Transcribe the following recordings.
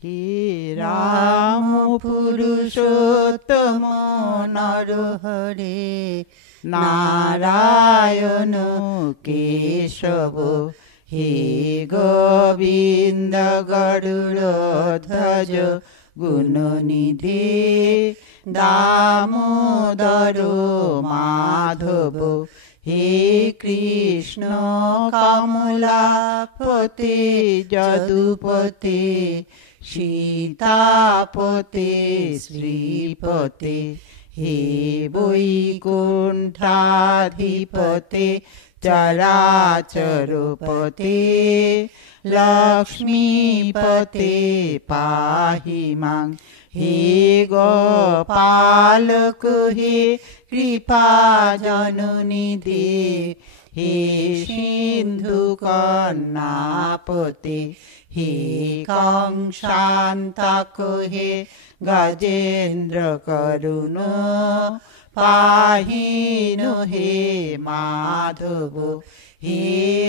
হে রাম পুরুষোত্তম নরহরে নারায়ণ কেশব হে গোবিন্দ গরুড়ধ্বজ গুণনিধি দামোদর মাধব হে কৃষ্ণ কমলাপতে যদুপতে সীতাপতে শ্রীপতে হে বৈকুণ্ঠাধিপতে চরাচরপতে লক্ষ্মীপতে পাহি মাং হে গোপালক হে কৃপা জননিধি হে সিন্ধু কন্যাপতে হে কংসান্তক হে গজেন্দ্র করুণ পাহিন হে মাধব হে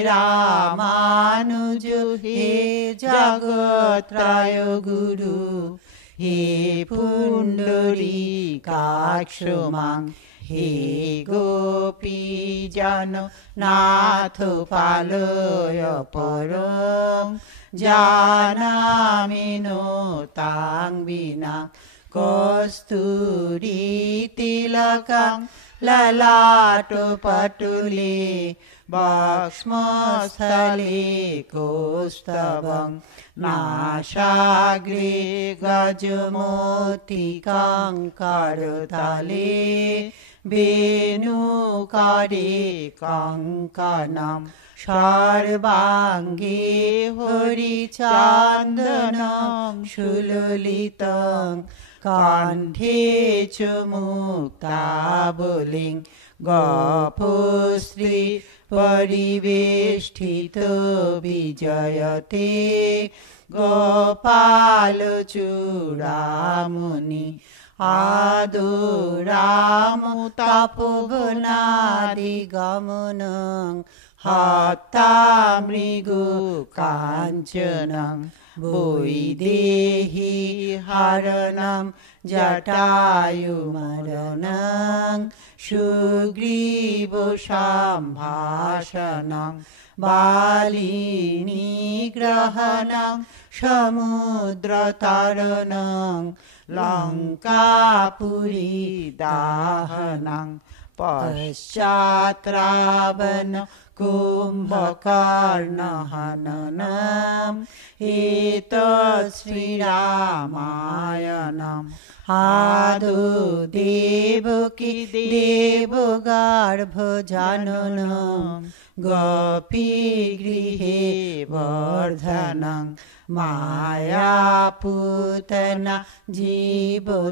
রামানুজ হে জগত্রয় গুরু হে পুণ্ডরীকাক্ষ মাং হে গোপীজন নাথ পালয় পরং জানামিনো তাং বিনা কস্তুরী তিলকং ললাটপটুলে বক্ষ্মস্থলে কৌস্তবং নাসাগ্রে গজমোতিকং করতলে বেণুকরে কঙ্কণম সর্বাঙ্গে হরিচন্দনং সুললিতং কণ্ঠে চ মুক্তাবলিং গোপশ্রী পরিবেষ্টিত বিজয়তে গোপাল চূড়ামণি আদরামুতাপবনাদি গমনং হত্যা মৃগু কাঞ্চনং বৈদেহী হরণং জটায়ুমরণং সুগ্রীব সম্ভাষণং বালী গ্রহণং সমুদ্রতরণং লঙ্কাপুরী দাহনং পশ্চাৎ কুম্ভকর্ণ হননম এতৎ শ্রীরামায়ণম আদৌ দেবকী দেবগর্ভজননম গোপীগৃহে বর্ধনং মায়াপুতনা জীবতাপহরণং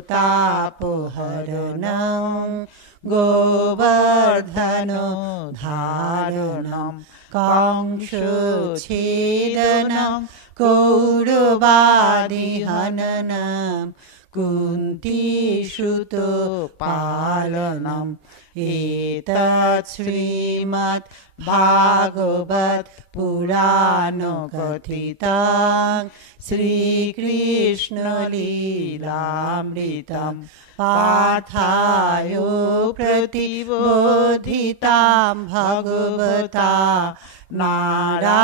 গোবর্ধন ধারণম কংসচ্ছেদনম কৌরবাদিহননম কুন্তীসুত পালনম এতৎ শ্রীমদ্ ভাগবত পুরাণ কথিতং শ্রীকৃষ্ণ লীলামৃতম পাঠায় প্রতিবোধিতাম ভগবতা নারায়ণেন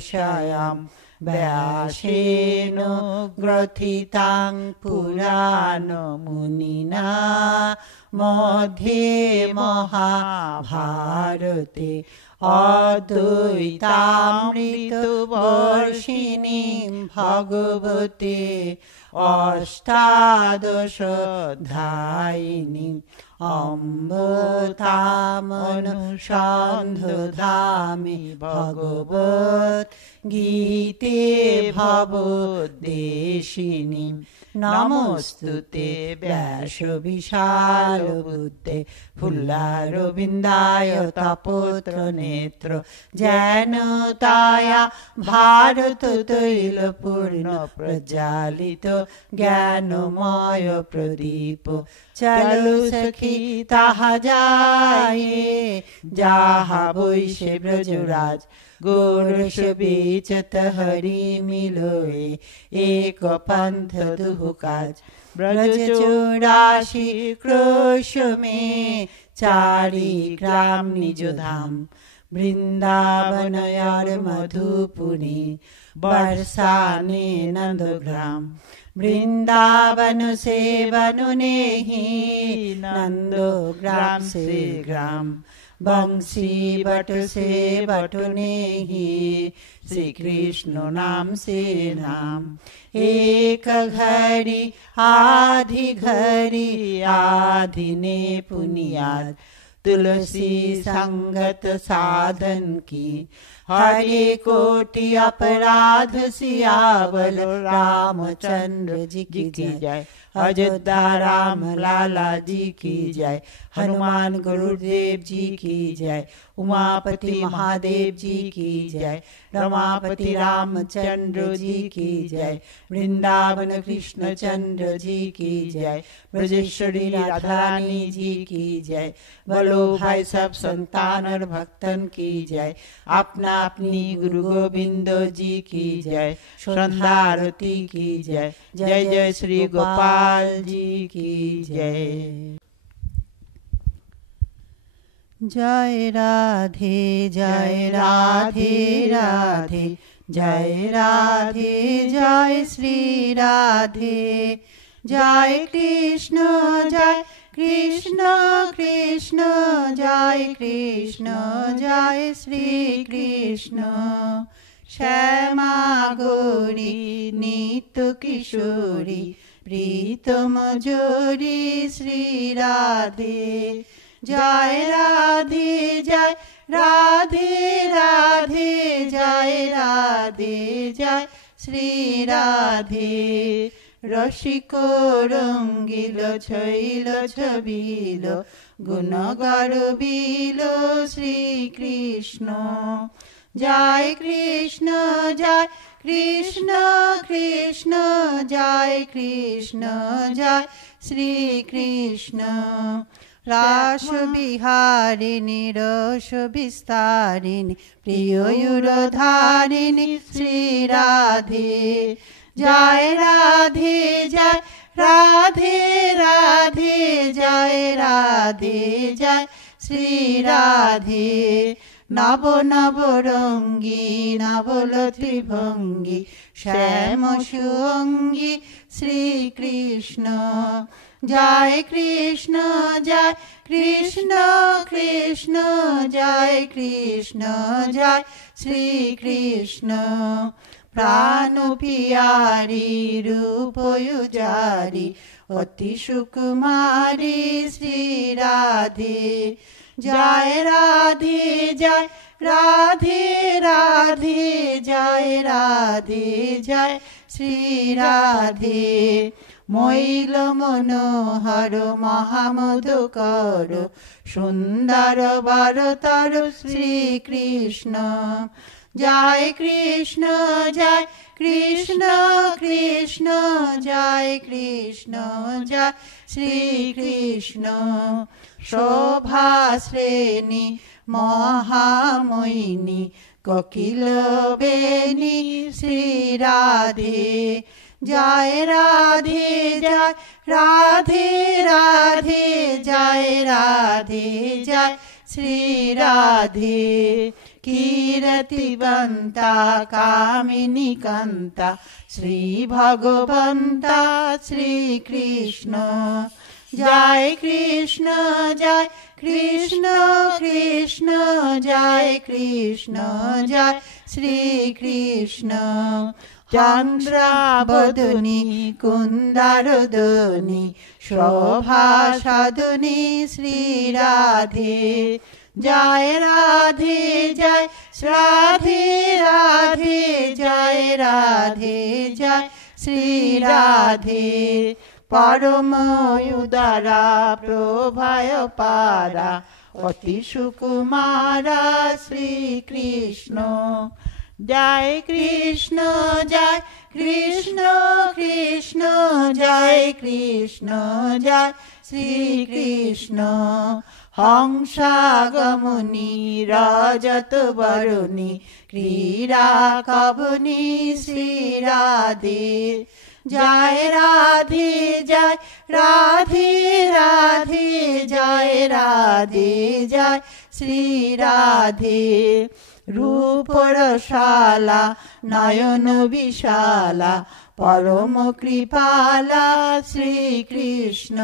স্বয়ং ব্যাসেন গ্রথিতাং পুরাণ মুনিনা মধ্যে মহাভারতে অদ্বৈতামৃত বর্ষিণীং ভগবতে অষ্টাদশাধ্যায়িনীং অম্ব তামনুসন্ধধামি ভগবত গীতে ভবদ্দেশিনী নমস্তুতে ব্যাস বিশাল বুদ্ধে ফুল্লারবিন্দায় তপোত্র নেত্র জ্ঞানতায়া ভারত তৈল পূর্ণ প্রজ্বালিত জ্ঞানময় প্রদীপ চলো সখী তাহা যায়ে, যাহা বৈশে ব্রজরাজ গোরস বিচত হরি মিলোয়ে, এক পন্থ দুহু কাজ। ব্রজ 84 ক্রোশ মে, চারি গ্রাম নিজ ধাম। বৃন্দাবন আর মধুপুরী, बरसाने नंदग्राम। वृंदावन से बनु नेहि, नंदग्राम से ग्राम। बंसी बट से बटु नेहि, श्री कृष्ण नाम से नाम। एक घड़ी आधी घड़ी, आधी ने पुनियाद। तुलसी संगत साधन की, हरे कोटि अपराध सियावल। रामचंद्र जी की जय, अयोध्या राम लाला जी की जय। हनुमान गुरुदेव जी की जय, उमापति महादेव जी की जय। रमापति रामचंद्र जी की जय, वृंदावन कृष्ण चंद्र जी की जय। ब्रजेश्वरी राधारानी जी की जय। बोलो भाई सब संतान और भक्तन की जय। अपना अपनी गुरु गोविंद जी की जय। संध्या आरती की जय। जय जय श्री गोपाल जी की जय। जय राधे जय राधे राधे, जय राधे जय श्री राधे। जय कृष्ण कृष्ण जय कृष्ण जय श्री कृष्ण। श्यामा गौरी नित्य किशोरी, प्रीतम जोरी श्री राधे। जय राधे जय राधे राधे, जय राधे जय श्री राधे। रसिक रंगिल छैल छबिल, गुण गर्बिल श्री कृष्ण। जय कृष्ण कृष्ण जय कृष्ण जय श्री कृष्ण। रास विहारिणी रस विस्तारिणी, प्रियोयुरधारिणी श्री राधे। जय राधे जय राधे राधे, जय राधे जय श्री राधे। नव नव रंगी नवल त्रिभंगी, श्याम सुअंगी श्री कृष्ण। जय कृष्ण कृष्ण जय कृष्ण जय श्री कृष्ण। प्राण पियारी रूप युजारी, अति सुकुमारी श्री राधे। जय राधे जय राधे राधे, जय राधे जय श्री राधे। मैल मनोहर महामधुकर, सुंदर बरतर श्री कृष्ण। जय कृष्ण कृष्ण जय कृष्ण जय श्री कृष्ण। शोभा श्रेणी महामोहिनी, कोकिल बेनी श्री राधे। जय राधे जय राधे राधे, जय राधे जय श्री राधे। कीरतिवंता कामिनी कांता, श्री भगवंता श्री कृष्ण। जय कृष्ण कृष्ण जय कृष्ण जय श्री कृष्ण। चंद्रावदनी कुंदारदनी, शोभा साधनी श्री राधे। जय राधे जय राधे राधे, जय राधे जय श्री राधे। परम उदारा प्रभाय पारा, अति सुकुमारा श्री कृष्ण। जय कृष्ण कृष्ण जय कृष्ण जय শ্রীকৃষ্ণ হংসাগমনি রজত বরণী ক্রীড়া কবনী শ্রী রাধে জয় রাধে জয় রাধে রাধে জয় রাধে জয় শ্রী রাধে রূপ রসালা নয়ন বিশালা পরম কৃপালা শ্রীকৃষ্ণ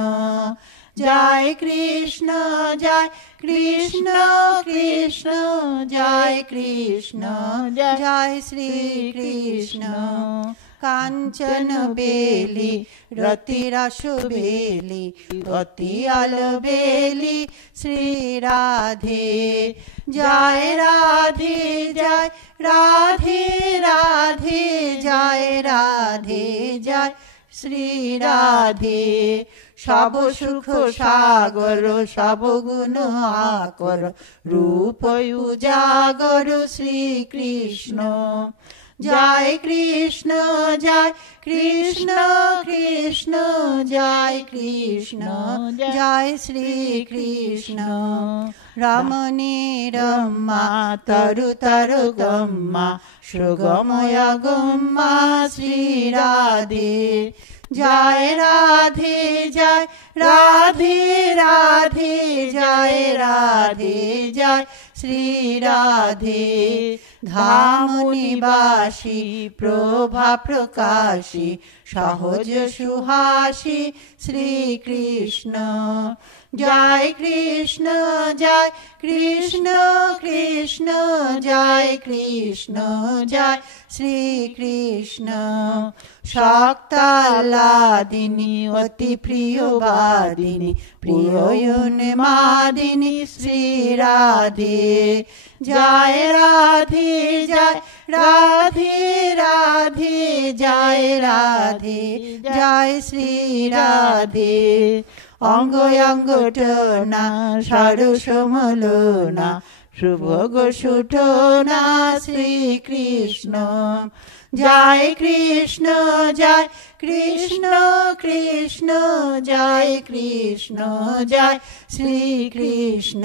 জয় কৃষ্ণ জয় কৃষ্ণ কৃষ্ণ জয় কৃষ্ণ জয় শ্রীকৃষ্ণ কাঞ্চন বেলি রতিরস বেলি অতি আলো বেলি শ্রী রাধে জয় রাধে জয় রাধে রাধে জয় রাধে জয় শ্রী রাধে সব সুখ সাগর সব গুণ আকর রূপ উজাগর শ্রীকৃষ্ণ জয় কৃষ্ণ জয় কৃষ্ণ কৃষ্ণ জয় কৃষ্ণ জয় শ্রীকৃষ্ণ রমণী রম্মা তরু তরু গম্মা সুগময় গম্মা শ্রী রাধে জয় রাধে জয় রাধে রাধে জয় রাধে জয় শ্রী রাধে ধাম নিবাসী প্রভা প্রকাশী সহজ সুহাসী শ্রীকৃষ্ণ জয় কৃষ্ণ জয় কৃষ্ণ কৃষ্ণ জয় কৃষ্ণ জয় শ্রীকৃষ্ণ শক্তাহ্লাদিনী অতি প্রিয় বাদিনী প্রিয় মাদিনী শ্রী রাধে জয় রাধে জয় রাধে রাধে জয় রাধে জয় শ্রী রাধে অঙ্গ অঙ্গ টোনা সরস মলোনা শুভগ সুঠোনা শ্রীকৃষ্ণ জয় কৃষ্ণ জয় কৃষ্ণ কৃষ্ণ জয় কৃষ্ণ জয় শ্রীকৃষ্ণ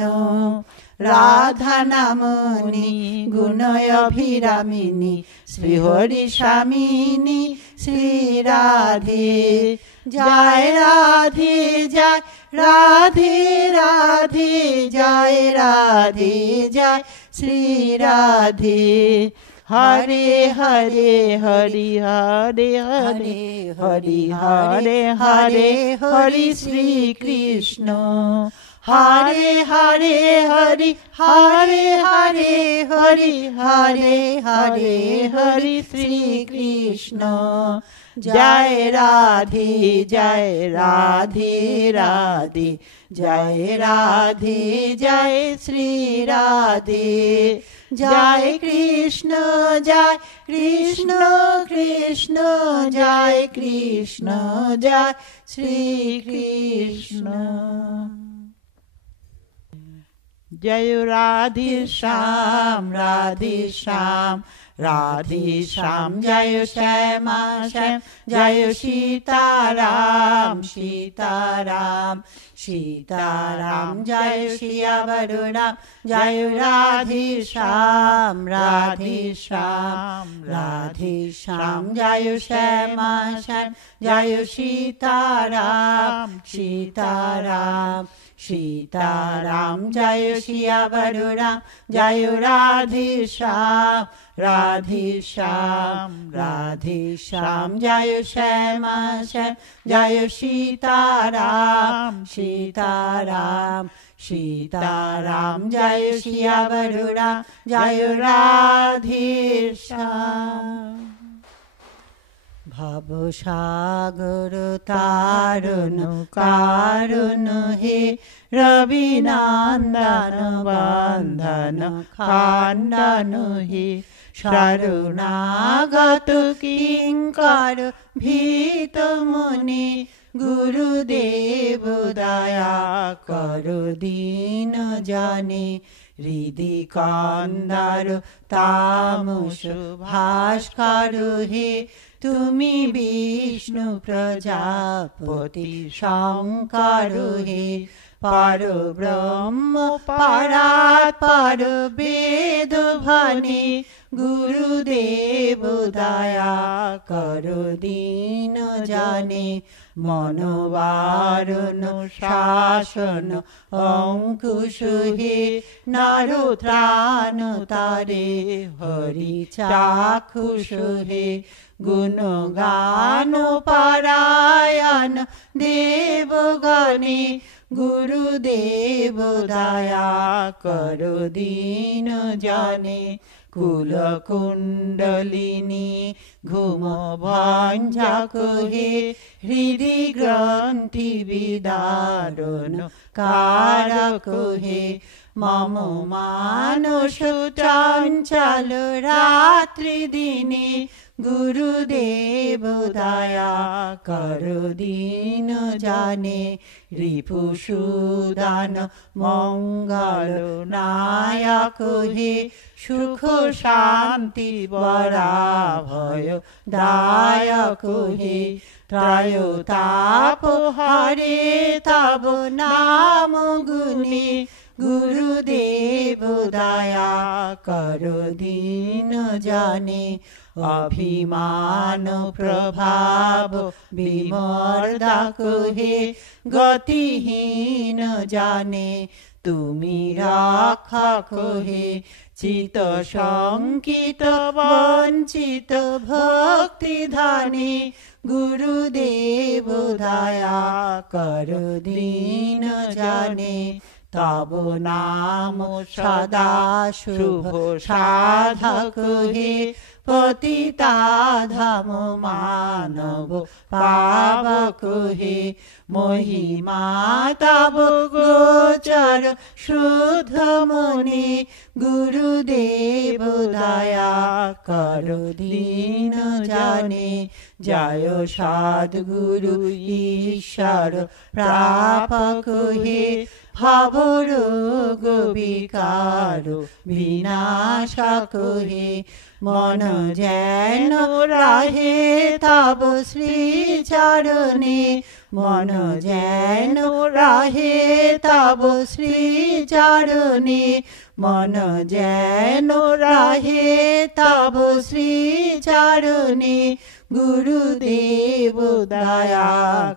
রাধা নামনি গুণয় অভিরামিনী শ্রীহরি স্বামিনী শ্রী রাধে জয় রাধে জয় রাধে রাধে জয় রাধে জয় শ্রী রাধে হরে হরে হরি হরে হরে হরি হরে হরে হরি শ্রীকৃষ্ণ হরে হরে হরি হরে হরে হরি হরে হরে হরি শ্রীকৃষ্ণ জয় রাধে জয় রাধে রাধে জয় রাধে জয় শ্রী রাধে জয় কৃষ্ণ জয় কৃষ্ণ কৃষ্ণ জয় কৃষ্ণ জয় শ্রীকৃষ্ণ জয় রাধে শ্যাম রাধে শ্যাম রাধে শ্যাম জয় শ্যামা শ্যাম জয় সীতারাম সীতারাম সীতারাম জয় শিয়াবর রাম জয় রাধে শ্যাম রাধে শ্যাম রাধে শ্যাম জয় শ্যামা শ্যাম জয় সীতারাম সীতারাম সীতারাম জয় শিয়াবর রাম জয় রাধে শ্যাম রাধে শ্যাম রাধে শ্যাম জয় শ্যামা শ্যাম জয় সীতারাম সীতারাম সীতারাম জয় শিয়াবর রাম জয় রাধে শ্যাম ভবসাগর তারণ কারণ হে রবিনন্দন বন্ধন খান্ডন হে শরণাগত কিঙ্কর ভীত মনে গুরুদেব দয়া কর দীন জানে হৃদি কন্দার তামস ভাস্কর হে তুমি বিষ্ণু প্রজাপতি শঙ্কর হে পার ব্রহ্ম পরাৎপর বেদ ভানে গুরুদেব দয়া করো দীন জানে মনোবারণ শাসন অঙ্কুশ হে নর ত্রাণ তারে হরি চাক্ষুষ হে গুণগান পারায়ণ দেবগণে গুরুদেব দয়া করো দীন জানে কুল কুণ্ডলিনী ঘুম ভঞ্জক হে হৃদি গ্রন্থি বিদারণ কারক হে মম মানস চঞ্চল রাত্রি দিনে গুরুদেব দয়া করো দীন জানে রিপুসুদান মঙ্গল নায়ক হে সুখ শান্তি বরাভয় দায়ক হে ত্রয় তাপ হরে তব নাম গুণে গুরুদেব দয়া করো দীন জানে অভিমান প্রভাব বিমর্দক হে গতিহীন জানে তুমি রক্ষক হে চিত শঙ্কিত বঞ্চিত ভক্তি ধানে গুরুদেব দয়া করো দীন জানে তব নাম সদা শুভ সাধক হে পতিতাধম মানব পাবক হে মহিমা তব গোচর শুদ্ধ মনে গুরুদেব দয়া করো দীন জানে জয় সদ্গুরু ঈশ্বর প্রাপক হে ভবরোগ বিকার বিনাশক হে মন যেন রাহে তব শ্রীচরণে মন যেন রাহে তব শ্রীচরণে মন যেন রাহে তব শ্রীচরণে গুরুদেব দয়া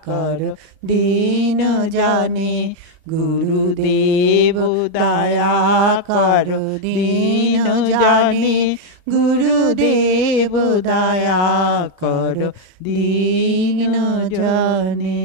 করো দীন জানে গুরুদেব দয়া করো দীন জানে গুরুদেব দয়া করো দীন জানে।